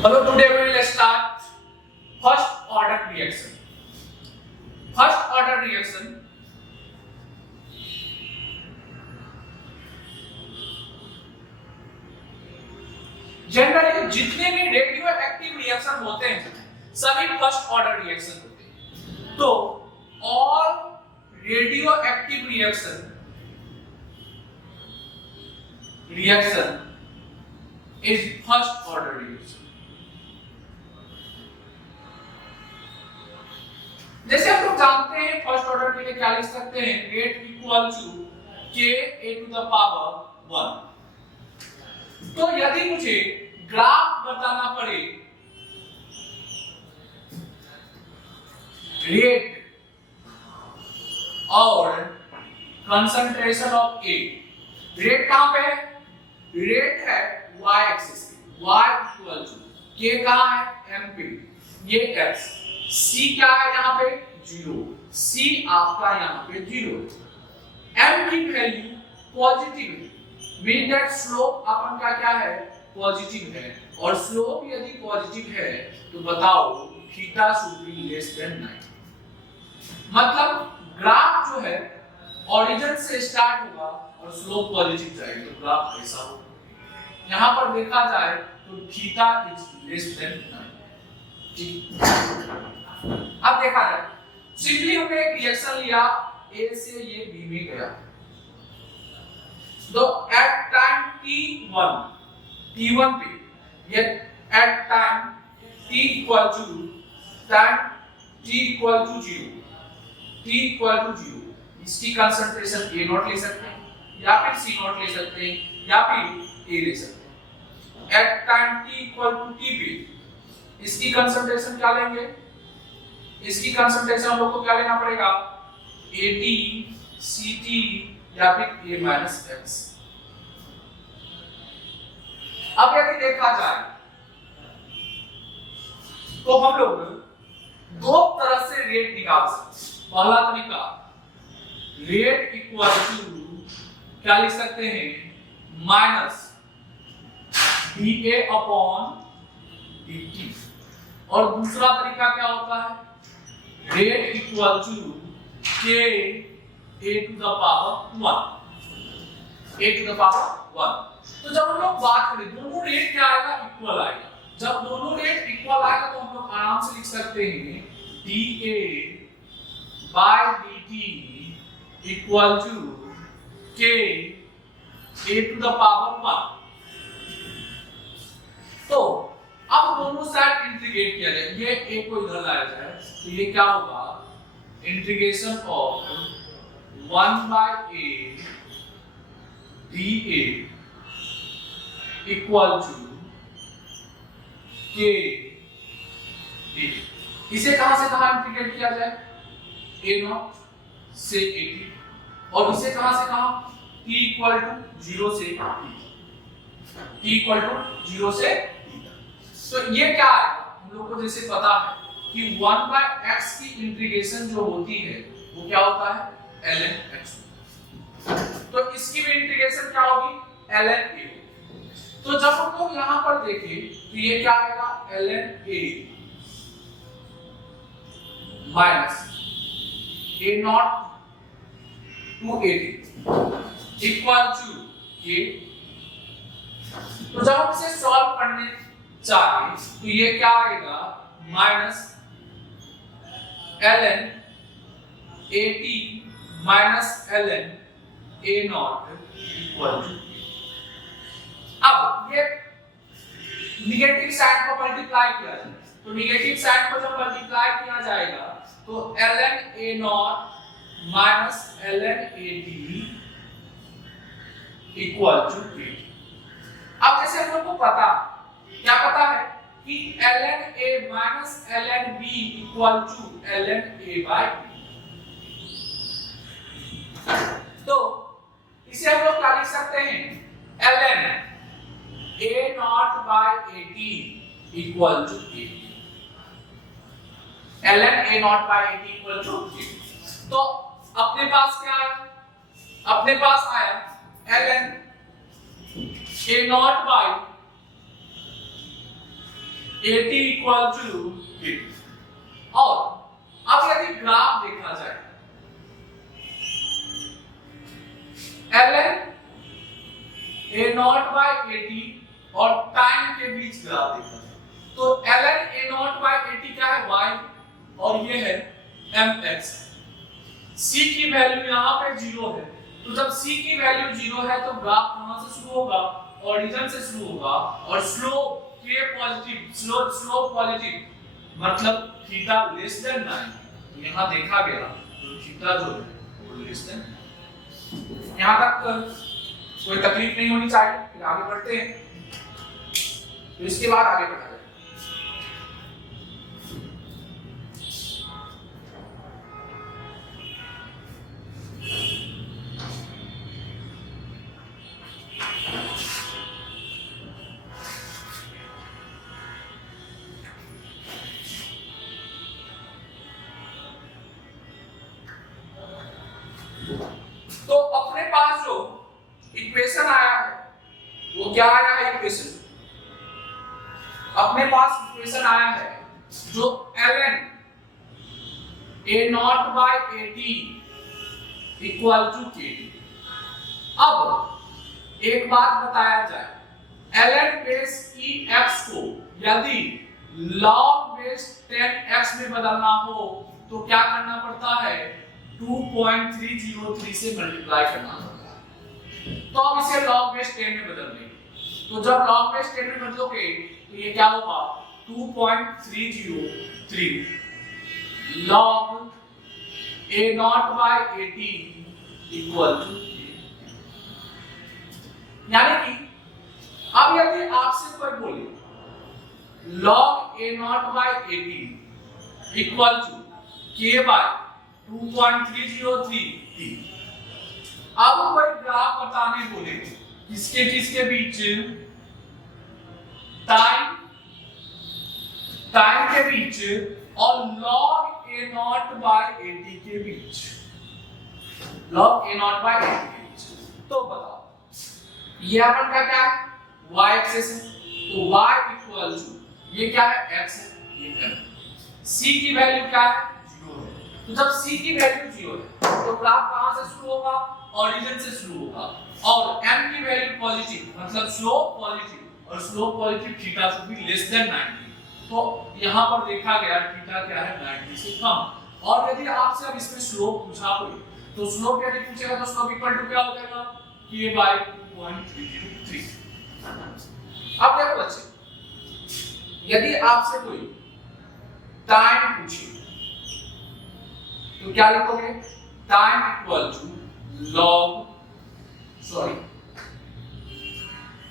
Hello, today we will start first order reaction. First order reaction generally जितने भी radio active reaction होते हैं सभी फर्स्ट ऑर्डर रिएक्शन होते हैं। तो all radio active reaction is first order reaction. जैसे हम लोग जानते हैं फर्स्ट ऑर्डर के लिए क्या लिख सकते हैं, rate equal to k a to the power 1। तो यदि मुझे ग्राफ बताना पड़े रेट और कंसंट्रेशन ऑफ A, रेट कहां पे है, रेट है y एक्सिस पे, y इक्वल टू k कहां है m पे, ये x, c क्या है यहां पे 0, c आपका यहां पे 0, m की वैल्यू पॉजिटिव है, मीन दैट स्लोप अपन का क्या है पॉजिटिव है, और स्लोप यदि पॉजिटिव है तो बताओ theta should be less than 9। मतलब ग्राफ जो है ओरिजिन से स्टार्ट होगा और स्लोप पॉजिटिव जाएगी तो ग्राफ कैसा होगा, यहां पर देखा जाए तो थीटा इज लेस देन 9। ठीक, अब देखा जाए सिंपली हमने एक रिएक्शन लिया A से ये B में गया, तो एट टाइम t1 पे ये at time t equal to time t equal to 0, इसकी कंसंट्रेशन A नॉट ले सकते हैं या फिर C नॉट ले सकते हैं या फिर A ले सकते हैं। At time t equal to t पे इसकी कंसंट्रेशन क्या लेंगे, इसकी कंसंट्रेशन हम लोग को क्या लेना पड़ेगा AT CT या फिर A माइनस x। अब यदि देखा जाए तो हम लोग दो तरह से रेट निकाल सकते हैं। पहला तरीका रेट इक्वल टू क्या लिख सकते हैं माइनस dA अपॉन dt, और दूसरा तरीका क्या होता है rate equal to k a to the power 1। तो जब हम लोग बात करें दोनों रेट क्या आएगा इक्वल आएगा, जब दोनों रेट इक्वल आएगा तो हम लोग आराम से लिख सकते हैं dA by dt equal to k a to the power 1। तो अब दोनों साइड इंटीग्रेट किया जाए, ये a को इधर लाया जाए तो ये क्या होगा integration of 1 by a dA equal to k dt। इसे कहां से कहां इंटीग्रेट किया जाए a0 से at, और इसे कहां से कहां t इक्वल टू 0 से t इक्वल टू 0 से तो ये क्या है हम लोग को जैसे पता है कि 1 by x की इंटीग्रेशन जो होती है वो क्या होता है ln x, तो इसकी भी इंटीग्रेशन क्या होगी ln a। तो जब हम लोग यहां पर देखें तो ये क्या आएगा ln a minus a0 to at equal to k। तो जब हम इसे सॉल्व करने चाहे तो ये क्या आएगा minus ln at minus ln a0 equal to, अब ये निगेटिव साइन को मल्टीप्लाई किया जाए तो निगेटिव साइन को जब मल्टीप्लाई किया जाएगा तो ln a0 minus ln at equal to 3। अब जैसे हम लोग को पता क्या पता है कि ln a minus ln b equal to ln a by b, तो इसे हम लोग क्या लिख सकते हैं ln a0 by at equal to k, ln a0 by at equal to k। तो अपने पास क्या आया, अपने पास आया ln a0 by 80 equal to 80। और अब यदि ग्राफ देखा जाए ln a0 by 80 और टाइम के बीच ग्राफ देखा जाए तो ln a0 by 80 क्या है y और ये है mx। c की वैल्यू यहाँ पे 0 है तो जब c की वैल्यू 0 है तो ग्राफ कहां से शुरू होगा, ओरिजिन से शुरू होगा और स्लोप के पॉजिटिव, स्लोप पॉजिटिव मतलब थीटा लेस देन 9। यहां देखा गया तो थीटा जो है वो लेस देन। यहां तक कोई तकलीफ नहीं होनी चाहिए। फिर आगे बढ़ते हैं तो इसके बाद आगे बढ़ा जाए। तो अपने पास जो इक्वेशन आया है वो क्या आया है, इक्वेशन अपने पास इक्वेशन आया है जो ln a0 by 80 equal to k। अब एक बात बताया जाए, ln बेस ex को यदि log बेस 10x में बदलना हो तो क्या करना पड़ता है, 2.303 से मल्टीप्लाई करना पड़ता है। तो अब इसे log बेस 10 में बदल देंगे तो जब log बेस 10 में बदलोगे तो ये क्या होगा, 2.303 log a0 by 80 equal to, यानी कि अब यदि आपसे कोई बोले log a0 by 80 equal to k by 2.303t। अब कोई ग्राफ बताने बोले किसके किसके बीच, टाइम के बीच और log a0 by 80 के बीच, log a0 by 80 के बीच। तो बताओ ये अपन का क्या है, y एक्सिस है तो y इक्वल टू ये क्या है, x है, ये है। c की वैल्यू क्या है, 0 है। तो जब c की वैल्यू 0 है तो ग्राफ कहां से शुरू होगा, ओरिजिन से शुरू होगा और m की वैल्यू पॉजिटिव मतलब स्लोप पॉजिटिव और slope positive theta should be less than 90। तो यहां पर देखा गया थीटा क्या है, 90 से कम। और यदि आपसे अब इसमें स्लोप पूछा कोई तो स्लोप यदि पूछेगा तो स्लोप इक्वल टू क्या हो जाएगा, k by 2.303। अब देखो बच्चे, यदि आपसे कोई टाइम पूछे तो क्या लिखोगे, time equal to log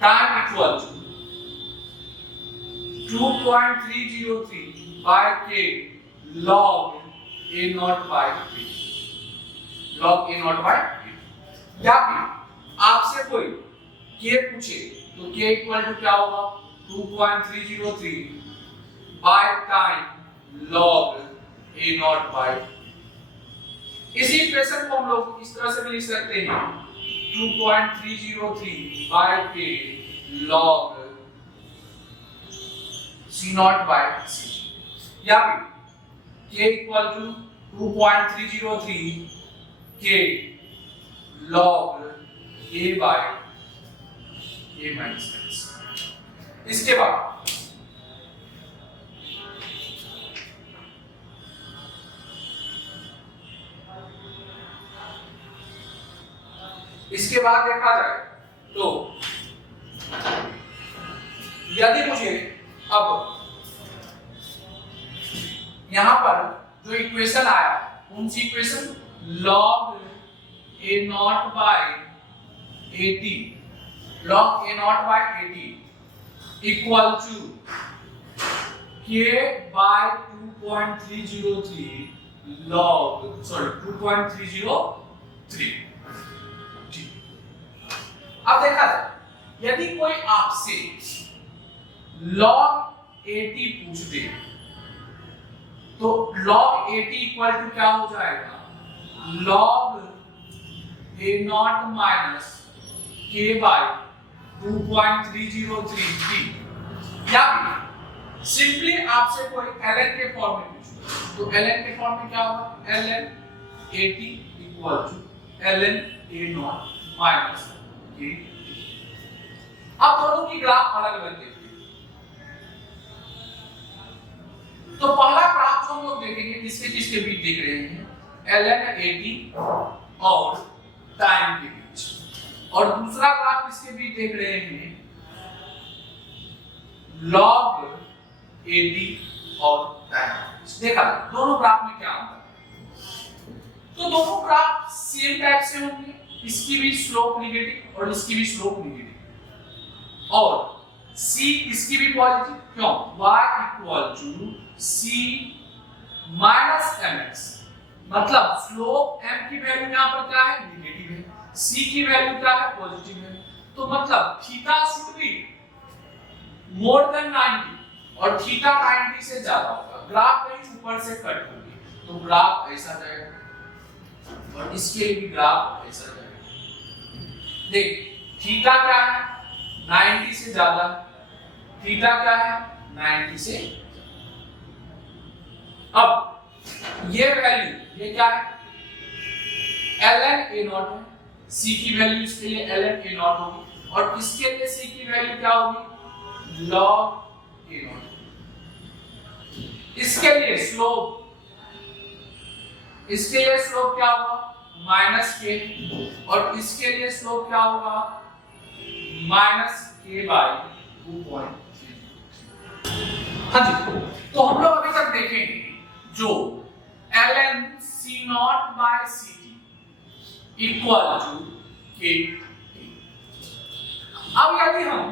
time equal to 2.303 by k log a0 by 3, log a0 by 3। या फिर आपसे कोई k पूछे तो k इक्वल टू क्या होगा, 2.303 by time log a0 by। इसी इक्वेशन को हम लोग इस तरह से भी लिख सकते हैं, 2.303 by k log c0 by c। या फिर k equal to 2.303 k log a by a minus x। इसके बाद देखा जाए तो यदि मुझे अब यहां पर जो इक्वेशन आया कौन सी equation, log a0 by 80 log a0 by 80 equal to k by 2.303 log 2.303। अब देखा जाए, यदि कोई आपसे log 80 पूछ दे तो log 80 इक्वल टू क्या हो जाएगा, log a0 minus k by 2.303t। या सिंपली आपसे कोई ln के फॉर्म में पूछे तो ln के फॉर्म में क्या होगा, ln at equal to ln a naught minus a। अब दोनों की ग्राफ अलग अलग देखते हैं। तो पहला ग्राफ जो हम लोग देखेंगे किसके किसके बीच देख रहे हैं, ln at और टाइम के बीच, और दूसरा ग्राफ किसके बीच देख रहे हैं, log ad और टाइम। देखा दोनों ग्राफ में क्या अंतर है, तो दोनों ग्राफ सेम टाइप से होंगे, इसकी भी स्लोप नेगेटिव और इसकी भी स्लोप नेगेटिव, और c इसकी भी पॉजिटिव, क्यों, y equal to c minus mx, मतलब स्लोप m की वैल्यू यहाँ पर क्या है, नेगेटिव है, c की वैल्यू क्या है, पॉजिटिव है, तो मतलब theta should be more than 90 और थीटा 90 से ज्यादा होगा, ग्राफ कहीं ऊपर से कट होगी, तो ग्राफ ऐसा जाएगा और इसके लिए भी ग्राफ ऐसा जाएगा। देख थीटा क्या है, 90 से ज्यादा, थीटा क्या है, 90 से। अब ये वैल्यू ये क्या है, ln a नॉट है, c की वैल्यू इसके लिए ln a नॉट होगी, और इसके लिए c की वैल्यू क्या होगी, log a नॉट। इसके लिए स्लोप क्या होगा, माइनस के, और इसके लिए स्लोप क्या होगा, माइनस के बाई 2.3। हाँ जी, तो हम लोग अभी तक देखेंगे जो ln c naught by ct equal to के। अब यदि हम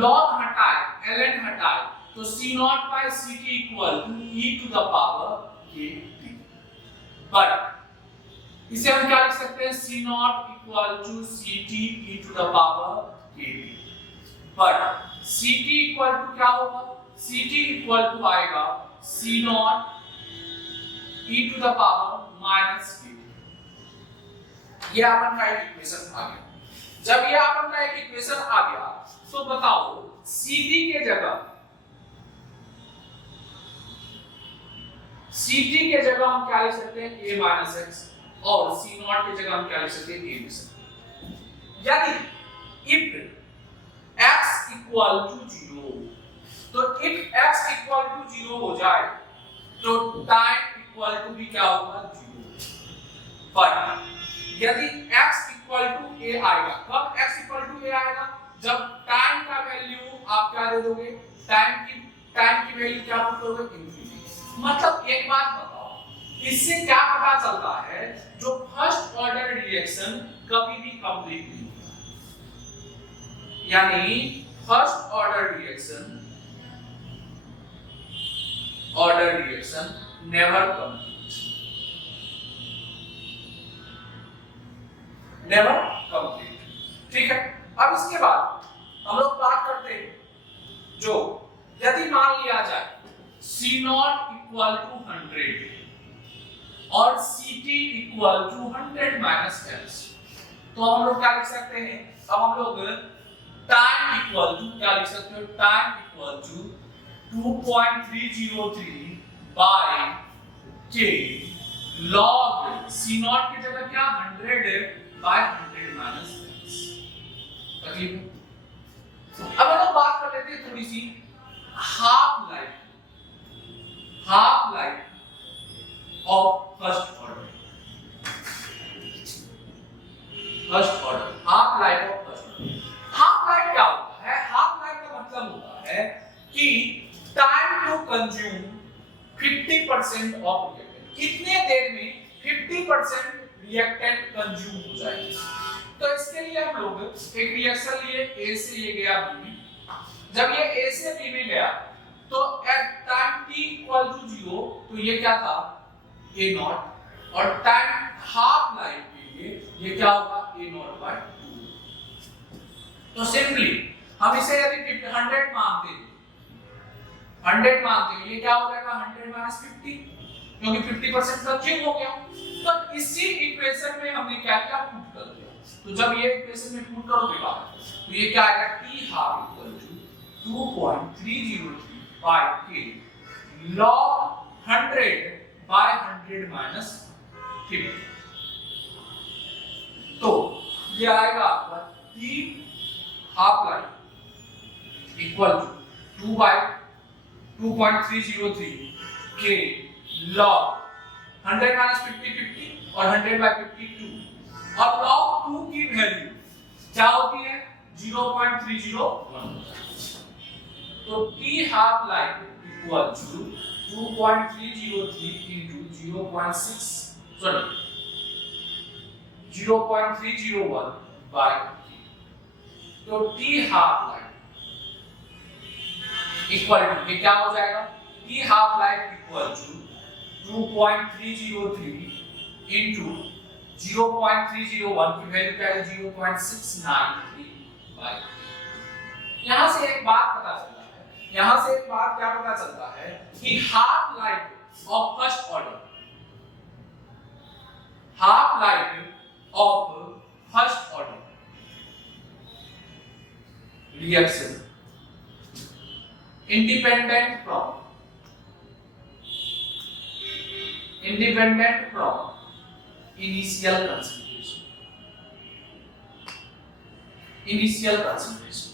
log हटाए, ln हटाए, तो c naught by ct equal to e to the power k। But इसे हम क्या लिख सकते हैं, c naught equal to ct e to the power k। But ct equal to क्या होगा, ct इक्वल टू आएगा c naught e to the power minus k। ये अपन का एक इक्वेशन आ गया। जब ये अपन का एक इक्वेशन आ गया तो बताओ ct के जगह हम क्या लिख सकते हैं, a माइनस x, और c नॉट की जगह हम क्या लिख सकते हैं, a लिख सकते हैं। यदि if x इक्वल टू 0, तो if x इक्वल टू 0 हो जाए तो टाइम इक्वल टू भी क्या होगा, 0। पर यदि x इक्वल टू a आएगा, कब x इक्वल टू a आएगा, जब टाइम का वैल्यू आप क्या दे दोगे, टाइम की वैल्यू क्या पुट करोगे, इंफिनिटी। मतलब एक बात बताओ, इससे क्या पता चलता है, जो फर्स्ट ऑर्डर रिएक्शन कभी भी कंप्लीट नहीं होता, यानी first order reaction never complete. ठीक है, अब इसके बाद हम लोग बात करते हैं, जो यदि मान लिया जाए c नॉट इक्वल टू 100 और ct equal to 100 minus x, तो हम लोग क्या लिख सकते हैं, अब हम लोग टाइम इक्वल टू क्या लिख सकते हो, time equal to 2.303 by k log c naught की जगह क्या 100 बाय 100 माइनस x। तकलीफ। अब हम लोग बात कर लेते हैं थोड़ी सी half life of first order. Half life of first order. Half life क्या होता है, हाफ लाइफ का मतलब होता है कि time to consume 50% of reactant, कितने देर में 50% रिएक्टेंट कंज्यूम हो जाएगा। तो इसके लिए हम लोग एक रिएक्शन लिए, A से ये गया B, जब ये A से B में गया तो at time t equal to 0, तो ये क्या था, A नॉट, और टाइम हाफ लाइफ के लिए ये क्या होगा, A नॉट बाय 2। तो सिंपली हम इसे यदि 100 मानते हैं, ये क्या हो जाएगा 100 माइनस 50, क्योंकि 50% कंज्यूम हो गया। तो इसी इक्वेशन में हमने क्या किया, पुट कर दिया। तो जब ये इक्वेशन में पुट करोगे बात, तो ये क्या आएगा, t half equal to 2.303 by k log 100 by 100 minus 50। तो ये आएगा आपका t half life equal to 2 by 2.303 k log 100 minus 50 50 और 100 by 52 और log 2 की वैल्यू क्या होती है 0.301। तो t half life equal to 2.303 into 0.301 by k। तो t half life equal to ये क्या हो जाएगा t half life equal to 2.303 into 0.301 की वैल्यू क्या है 0.693 by k। यहां से एक बात पता चलता है क्या पता चलता है कि half life of first order reaction independent from initial concentration